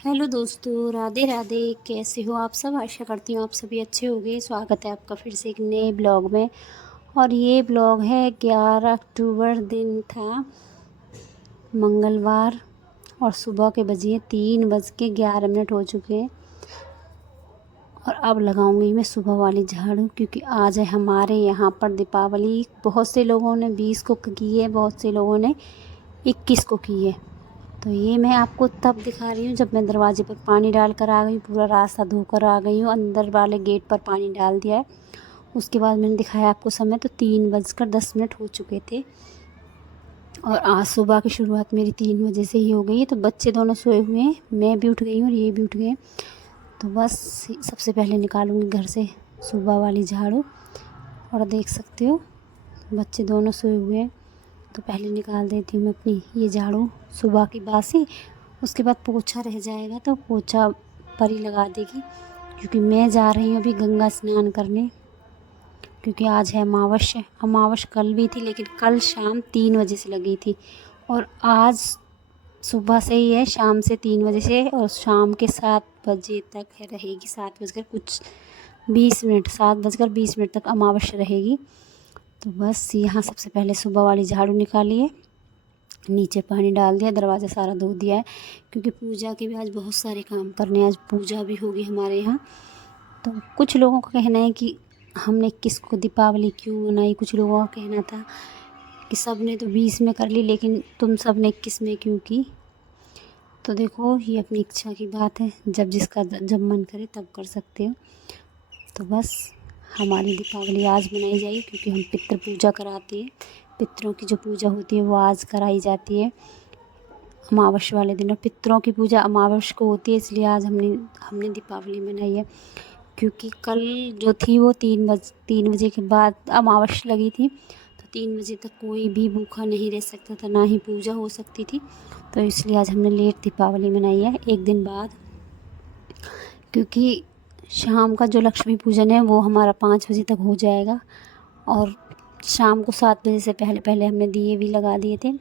Hello दोस्तों, राधे राधे। कैसे हो आप सब? आशा करती हूँ आप सभी अच्छे होंगे। स्वागत है आपका फिर से एक नए ब्लॉग में। और ये ब्लॉग है 11 अक्टूबर, दिन था मंगलवार। और सुबह के बजे 3:11 हो चुके हैं। और अब लगाऊंगी मैं सुबह वाली झाड़ू, क्योंकि आज है हमारे यहाँ पर दीपावली। बहुत से लोगों ने 20 को की है, बहुत से लोगों ने 21 को की है। तो ये मैं आपको तब दिखा रही हूँ जब मैं दरवाजे पर पानी डाल कर आ गई हूँ। पूरा रास्ता धोकर आ गई हूँ, अंदर वाले गेट पर पानी डाल दिया है। उसके बाद मैंने दिखाया आपको समय, तो 3:10 हो चुके थे। और आज सुबह की शुरुआत मेरी 3 बजे से ही हो गई है। तो बच्चे दोनों सोए हुए हैं, मैं भी उठ गई हूँ और ये भी उठ गए हैं। तो बस सबसे पहले निकालूंगी घर से सुबह वाली झाड़ू। और देख सकते हो बच्चे दोनों सोए हुए हैं, तो पहले निकाल देती हूँ मैं अपनी ये झाड़ू सुबह की बासी। उसके बाद पोछा रह जाएगा तो पोछा परी लगा देगी, क्योंकि मैं जा रही हूँ अभी गंगा स्नान करने। क्योंकि आज है अमावस्या। अमावस्या कल भी थी, लेकिन कल शाम 3 बजे से लगी थी। और आज सुबह से ही है, शाम से 3 बजे से, और शाम के 7 बजे तक है रहेगी। 7:20 तक अमावस्या रहेगी। तो बस यहाँ सबसे पहले सुबह वाली झाड़ू निकाली है, नीचे पानी डाल दिया, दरवाज़ा सारा धो दिया है। क्योंकि पूजा के भी आज बहुत सारे काम करने हैं। आज पूजा भी होगी हमारे यहाँ। तो कुछ लोगों का कहना है कि हमने 21 को दीपावली क्यों मनाई। कुछ लोगों का कहना था कि सब ने तो 20 में कर ली, लेकिन तुम सब ने 21 में क्यों की। तो देखो, ये अपनी इच्छा की बात है। जब मन करे तब कर सकते हो। तो बस हमारी दीपावली आज मनाई जाएगी, क्योंकि हम पितृ पूजा कराते हैं। पितरों की जो पूजा होती है वो आज कराई जाती है अमावस्या वाले दिन। और पितरों की पूजा अमावस्या को होती है, इसलिए आज हमने दीपावली मनाई है। क्योंकि कल जो थी वो 3 बजे के बाद अमावस्या लगी थी। तो 3 बजे तक कोई भी भूखा नहीं रह सकता था, ना ही पूजा हो सकती थी। तो इसलिए आज हमने लेट दीपावली मनाई है, एक दिन बाद। क्योंकि शाम का जो लक्ष्मी पूजन है वो हमारा 5 बजे तक हो जाएगा। और शाम को 7 बजे से पहले पहले हमने दिए भी लगा दिए थे।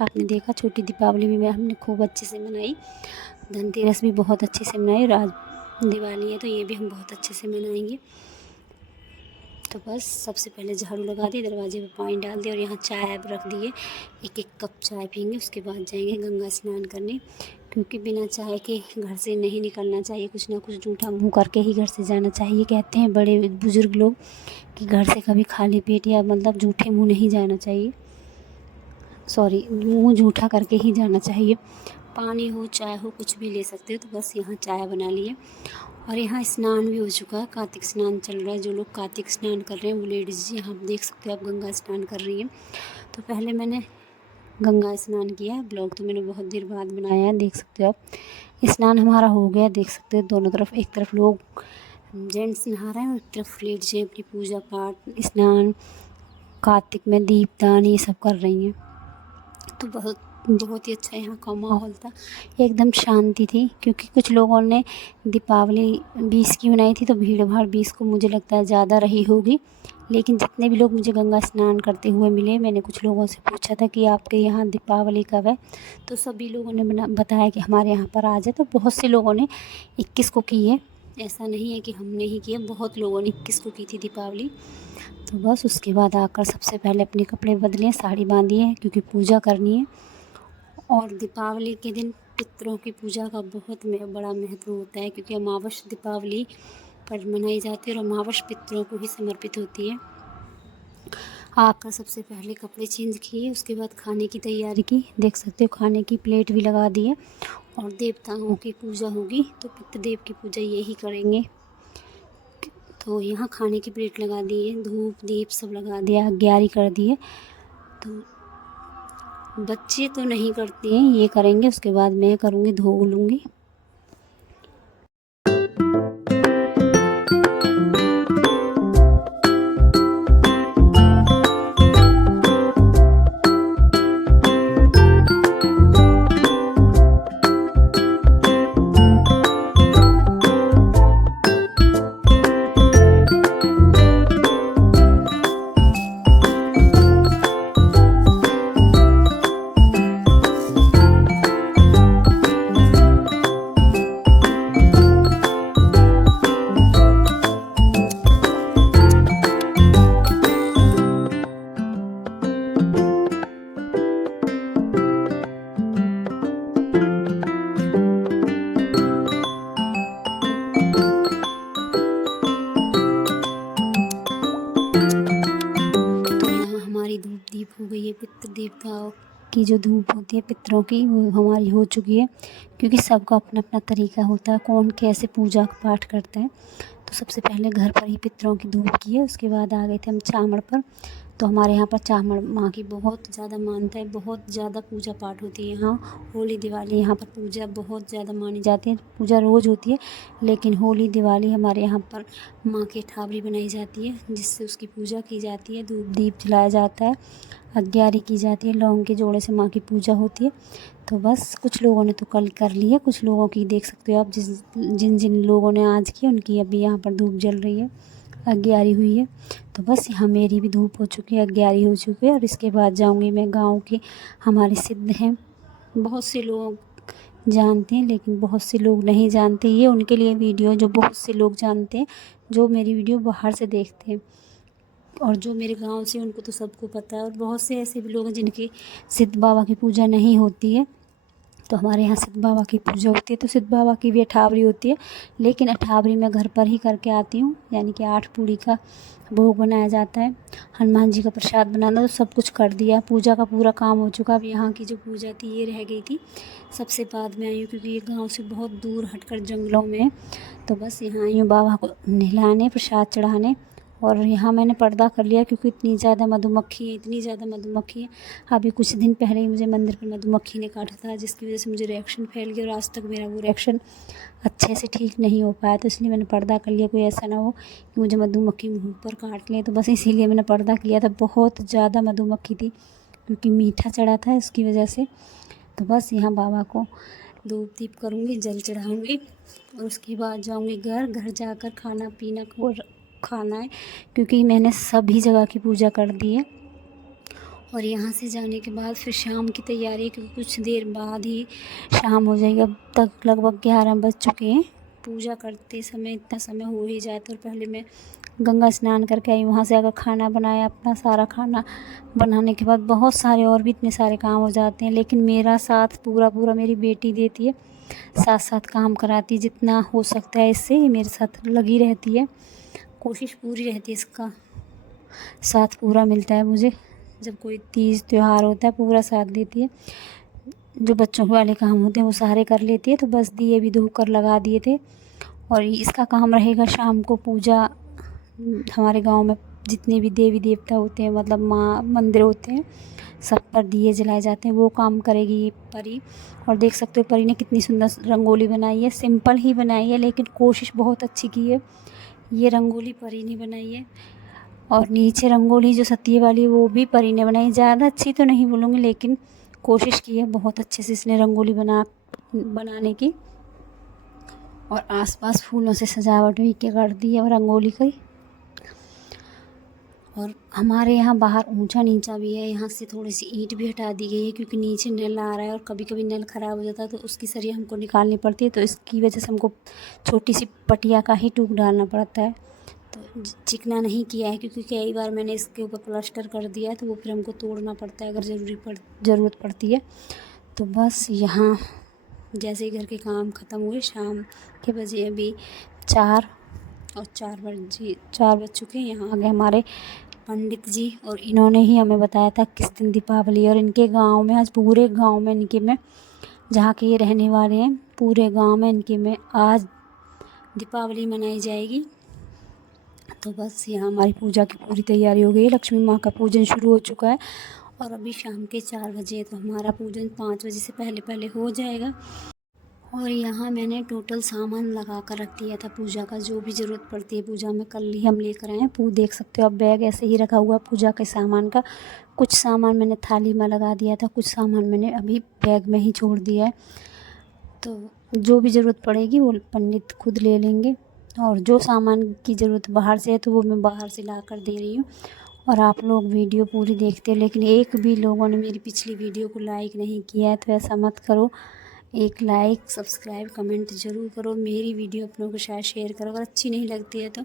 आपने देखा, छोटी दीपावली भी हमने खूब अच्छे से मनाई। धनतेरस भी बहुत अच्छे से मनाई, और आज दिवाली है तो ये भी हम बहुत अच्छे से मनाएंगे। तो बस सबसे पहले झाड़ू लगा दी, दरवाजे पे पानी डाल दिया, और यहाँ चाय अब रख दिए। एक कप चाय पीएंगे, उसके बाद जाएंगे गंगा स्नान करने। क्योंकि बिना चाय के घर से नहीं निकलना चाहिए। कुछ ना कुछ जूठा मुँह करके ही घर से जाना चाहिए। कहते हैं बड़े बुज़ुर्ग लोग कि घर से कभी खाली पेट या मतलब जूठे मुँह नहीं जाना चाहिए। सॉरी, मुँह जूठा करके ही जाना चाहिए। पानी हो, चाय हो, कुछ भी ले सकते हो। तो बस यहाँ चाय बना लिए। और यहाँ स्नान भी हो चुका है, कार्तिक स्नान चल रहा है। जो लोग कार्तिक स्नान कर रहे हैं वो लेडीज़ यहाँ देख सकते हो आप गंगा स्नान कर रही हैं। तो पहले मैंने गंगा स्नान किया है। ब्लॉग तो मैंने बहुत देर बाद बनाया है, देख सकते हो आप। स्नान हमारा हो गया, देख सकते हो दोनों तरफ। एक तरफ लोग जेंट्स नहा रहे हैं और एक तरफ लेडीज़ अपनी पूजा पाठ, स्नान, कार्तिक में दीपदान ये सब कर रही हैं। तो बहुत बहुत ही अच्छा यहाँ का माहौल था, एकदम शांति थी। क्योंकि कुछ लोगों ने दीपावली 20 की मनाई थी, तो भीड़ भाड़ 20 को मुझे लगता है ज़्यादा रही होगी। लेकिन जितने भी लोग मुझे गंगा स्नान करते हुए मिले, मैंने कुछ लोगों से पूछा था कि आपके यहाँ दीपावली कब है। तो सभी लोगों ने बताया कि हमारे यहाँ पर आज है। तो बहुत से लोगों ने 21 को की है। ऐसा नहीं है कि हमने ही किया, बहुत लोगों ने 21 को की थी दीपावली। तो बस उसके बाद आकर सबसे पहले अपने कपड़े बदले, साड़ी बांधी है, क्योंकि पूजा करनी है। और दीपावली के दिन पितरों की पूजा का बहुत बड़ा महत्व होता है। क्योंकि अमावस्या दीपावली पर मनाई जाती है, और अमावस्या पितरों को ही समर्पित होती है। आकर सबसे पहले कपड़े चेंज किए, उसके बाद खाने की तैयारी की। देख सकते हो खाने की प्लेट भी लगा दी है। और देवताओं की पूजा होगी तो पितृदेव की पूजा यही करेंगे। तो यहाँ खाने की प्लेट लगा दी है, धूप दीप सब लगा दिया, ग्यारह कर दिए। तो बच्चे तो नहीं करते हैं, ये करेंगे। उसके बाद मैं करूँगी, धो लूँगी। की जो धूप होती है पितरों की, वो हमारी हो चुकी है, क्योंकि सबका अपना अपना तरीका होता है, कौन कैसे पूजा पाठ करता है। तो सबसे पहले घर पर ही पितरों की धूप की है, उसके बाद आ गए थे हम चामड़ पर। तो हमारे यहाँ पर चामड़ माँ की बहुत ज़्यादा मानता है, बहुत ज़्यादा पूजा पाठ होती है यहाँ। होली दिवाली यहाँ पर पूजा बहुत ज़्यादा मानी जाती है, पूजा रोज़ होती है, लेकिन होली दिवाली हमारे यहाँ पर माँ की ठावरी बनाई जाती है, जिससे उसकी पूजा की जाती है, धूप दीप जलाया जाता है, अग्यारी की जाती है, लौंग के जोड़े से माँ की पूजा होती है। तो बस कुछ लोगों ने तो कल कर ली है, कुछ लोगों की देख सकते हो आप, जिन जिन लोगों ने आज की, उनकी अभी यहाँ पर धूप जल रही है, अग्यारी हुई है। तो बस यहाँ मेरी भी धूप हो चुकी है, अग्यारी हो चुकी है, और इसके बाद जाऊँगी मैं गाँव के। हमारे सिद्ध हैं, बहुत से लोग जानते हैं लेकिन बहुत से लोग नहीं जानते। ये उनके लिए वीडियो जो बहुत से लोग जानते हैं, जो मेरी वीडियो बाहर से देखते हैं, और जो मेरे गांव से उनको तो सबको पता है। और बहुत से ऐसे भी लोग हैं जिनकी सिद्ध बाबा की पूजा नहीं होती है। तो हमारे यहाँ सिद्ध बाबा की पूजा होती है, तो सिद्ध बाबा की भी अठावरी होती है, लेकिन अठावरी मैं घर पर ही करके आती हूँ, यानी कि 8 पूड़ी का भोग बनाया जाता है, हनुमान जी का प्रसाद बनाना, तो सब कुछ कर दिया, पूजा का पूरा काम हो चुका। अब यहाँ की जो पूजा थी ये रह गई थी, सबसे बाद में आई हूँ, क्योंकि ये गाँव से बहुत दूर हटकर जंगलों में है। तो बस यहाँ आई हूँ बाबा को नहलाने, प्रसाद चढ़ाने, और यहाँ मैंने पर्दा कर लिया, क्योंकि इतनी ज़्यादा मधुमक्खी है, इतनी ज़्यादा मधुमक्खी है। अभी कुछ दिन पहले ही मुझे मंदिर पर मधुमक्खी ने काटा था, जिसकी वजह से मुझे रिएक्शन फैल गया, और आज तक मेरा वो रिएक्शन अच्छे से ठीक नहीं हो पाया। तो इसलिए मैंने पर्दा कर लिया, कोई ऐसा ना हो कि मुझे मधुमक्खी मुँह पर काट ले। तो बस इसीलिए मैंने पर्दा किया था। बहुत ज़्यादा मधुमक्खी थी, क्योंकि मीठा चढ़ा था इसकी वजह से। तो बस यहाँ बाबा को धूप दीप करूँगी, जल चढ़ाऊँगी, और उसके बाद जाऊँगी घर जाकर खाना पीना को खाना है, क्योंकि मैंने सभी जगह की पूजा कर दी है। और यहाँ से जाने के बाद फिर शाम की तैयारी, क्योंकि कुछ देर बाद ही शाम हो जाएगी। अब तक लगभग 11 बज चुके हैं, पूजा करते समय इतना समय हो ही जाता है। और पहले मैं गंगा स्नान करके आई, वहाँ से आकर खाना बनाया, अपना सारा खाना बनाने के बाद बहुत सारे और भी इतने सारे काम हो जाते हैं, लेकिन मेरा साथ पूरा मेरी बेटी देती है, साथ साथ काम कराती है, जितना हो सकता है इससे मेरे साथ लगी रहती है, कोशिश पूरी रहती है, इसका साथ पूरा मिलता है मुझे। जब कोई तीज त्यौहार होता है पूरा साथ देती है, जो बच्चों वाले काम होते हैं वो सारे कर लेती है। तो बस दिए भी धोकर लगा दिए थे, और इसका काम रहेगा शाम को पूजा। हमारे गांव में जितने भी देवी देवता होते हैं, मतलब माँ मंदिर होते हैं, सब पर दिए जलाए जाते हैं, वो काम करेगी ये परी। और देख सकते हो परी ने कितनी सुंदर रंगोली बनाई है, सिंपल ही बनाई है, लेकिन कोशिश बहुत अच्छी की है। ये रंगोली परी ने बनाई है, और नीचे रंगोली जो सतिये वाली वो भी परी ने बनाई। ज़्यादा अच्छी तो नहीं बोलूँगी, लेकिन कोशिश की है बहुत अच्छे से इसने रंगोली बनाने की। और आसपास फूलों से सजावट भी कर दी है, और रंगोली की। और हमारे यहाँ बाहर ऊंचा नीचा भी है, यहाँ से थोड़ी सी ईंट भी हटा दी गई है, क्योंकि नीचे नल आ रहा है, और कभी कभी नल ख़राब हो जाता है, तो उसकी सरिया हमको निकालनी पड़ती है। तो इसकी वजह से हमको छोटी सी पटिया का ही टूक डालना पड़ता है। तो चिकना नहीं किया है, क्योंकि कई बार मैंने इसके ऊपर प्लास्टर कर दिया है, तो वो फिर हमको तोड़ना पड़ता है अगर ज़रूरत पड़ती है। तो बस यहाँ जैसे ही घर के काम ख़त्म हुए, शाम के बजे अभी 4 बज चुके हैं। यहाँ आ गए हमारे पंडित जी, और इन्होंने ही हमें बताया था किस दिन दीपावली। और इनके गांव में आज पूरे गांव में इनके में जहाँ के ये रहने वाले हैं, पूरे गांव में इनके में आज दीपावली मनाई जाएगी। तो बस यहाँ हमारी पूजा की पूरी तैयारी हो गई है, लक्ष्मी माँ का पूजन शुरू हो चुका है, और अभी शाम के 4 बजे, तो हमारा पूजन 5 बजे से पहले हो जाएगा। और यहाँ मैंने टोटल सामान लगा कर रख दिया था पूजा का, जो भी ज़रूरत पड़ती है पूजा में कल ही हम लेकर आए हैं। देख सकते हो आप, बैग ऐसे ही रखा हुआ पूजा के सामान का। कुछ सामान मैंने थाली में लगा दिया था, कुछ सामान मैंने अभी बैग में ही छोड़ दिया है। तो जो भी ज़रूरत पड़ेगी वो पंडित खुद ले लेंगे, और जो सामान की ज़रूरत बाहर से है तो वो मैं बाहर से ला कर दे रही हूँ। और आप लोग वीडियो पूरी देखते हो, लेकिन एक भी लोगों ने मेरी पिछली वीडियो को लाइक नहीं किया है, तो ऐसा मत करो। एक लाइक, सब्सक्राइब, कमेंट ज़रूर करो। मेरी वीडियो अपनों के साथ शेयर करो। अगर अच्छी नहीं लगती है तो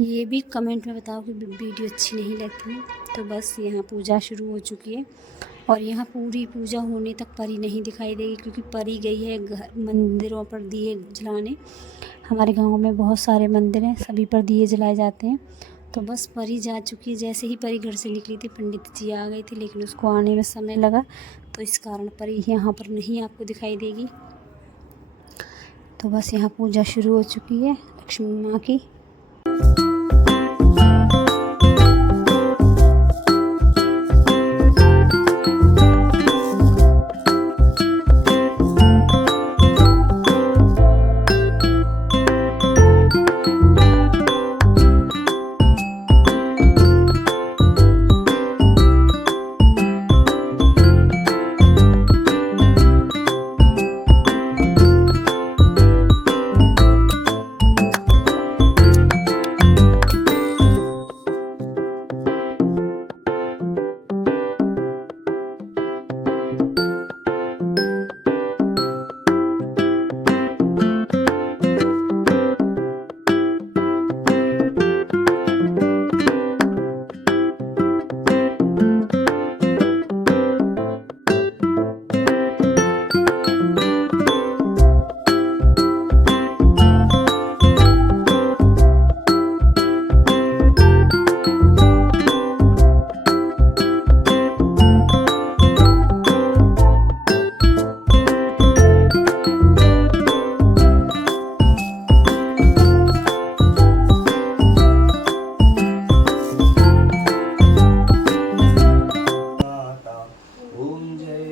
ये भी कमेंट में बताओ कि वीडियो अच्छी नहीं लगती है। तो बस यहाँ पूजा शुरू हो चुकी है, और यहाँ पूरी पूजा होने तक परी नहीं दिखाई देगी, क्योंकि परी गई है मंदिरों पर दिए जलाने। हमारे गांव में बहुत सारे मंदिर हैं, सभी पर दिए जलाए जाते हैं। तो बस परी जा चुकी है। जैसे ही परी घर से निकली थी पंडित जी आ गई थी, लेकिन उसको आने में समय लगा, तो इस कारण परी यहाँ पर नहीं आपको दिखाई देगी। तो बस यहाँ पूजा शुरू हो चुकी है लक्ष्मी माँ की।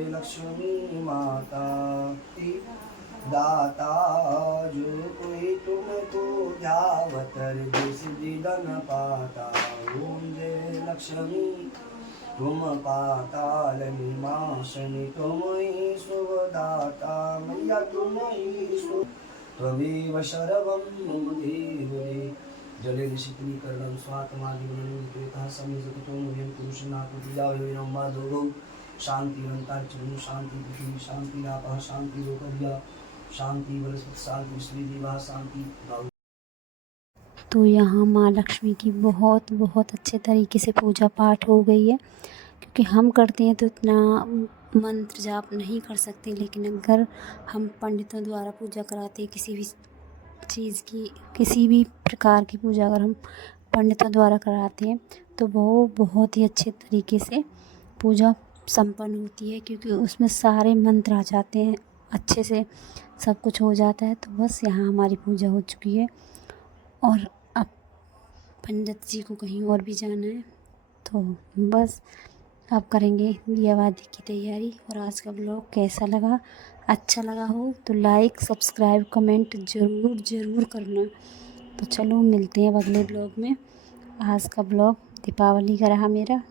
लक्ष्मी माता दाता जो कोई तुमको जावतर जिस दिदन पाता। ओम जय लक्ष्मी तुम पाताल निवासिनी तुम ही सुखदाता। मैया तुम ही त्वमेव सर्वं मम देवि जले शीतलीकरणं स्वात्मादिगुणं त्वेता समीजतो मुनिं पुरुषनाकुतियावयं माधवौ शांतिरंतार्चनु शांति पृथ्वी शांति रापः शांति लोकदिया शांति वनस्पति शांति श्रीदेवा शांति। तो यहाँ माँ लक्ष्मी की बहुत बहुत अच्छे तरीके से पूजा पाठ हो गई है। क्योंकि हम करते हैं तो इतना मंत्र जाप नहीं कर सकते, लेकिन अगर हम पंडितों द्वारा पूजा कराते हैं किसी भी चीज़ की, किसी भी प्रकार की पूजा अगर हम पंडितों द्वारा कराते हैं तो वो बहुत ही अच्छे तरीके से पूजा संपन्न होती है। क्योंकि उसमें सारे मंत्र आ जाते हैं, अच्छे से सब कुछ हो जाता है। तो बस यहाँ हमारी पूजा हो चुकी है और अब पंडित जी को कहीं और भी जाना है, तो बस अब करेंगे दियाबाती की तैयारी। और आज का ब्लॉग कैसा लगा, अच्छा लगा हो तो लाइक सब्सक्राइब कमेंट ज़रूर करना। तो चलो मिलते हैं अब अगले ब्लॉग में। आज का ब्लॉग दीपावली का रहा मेरा।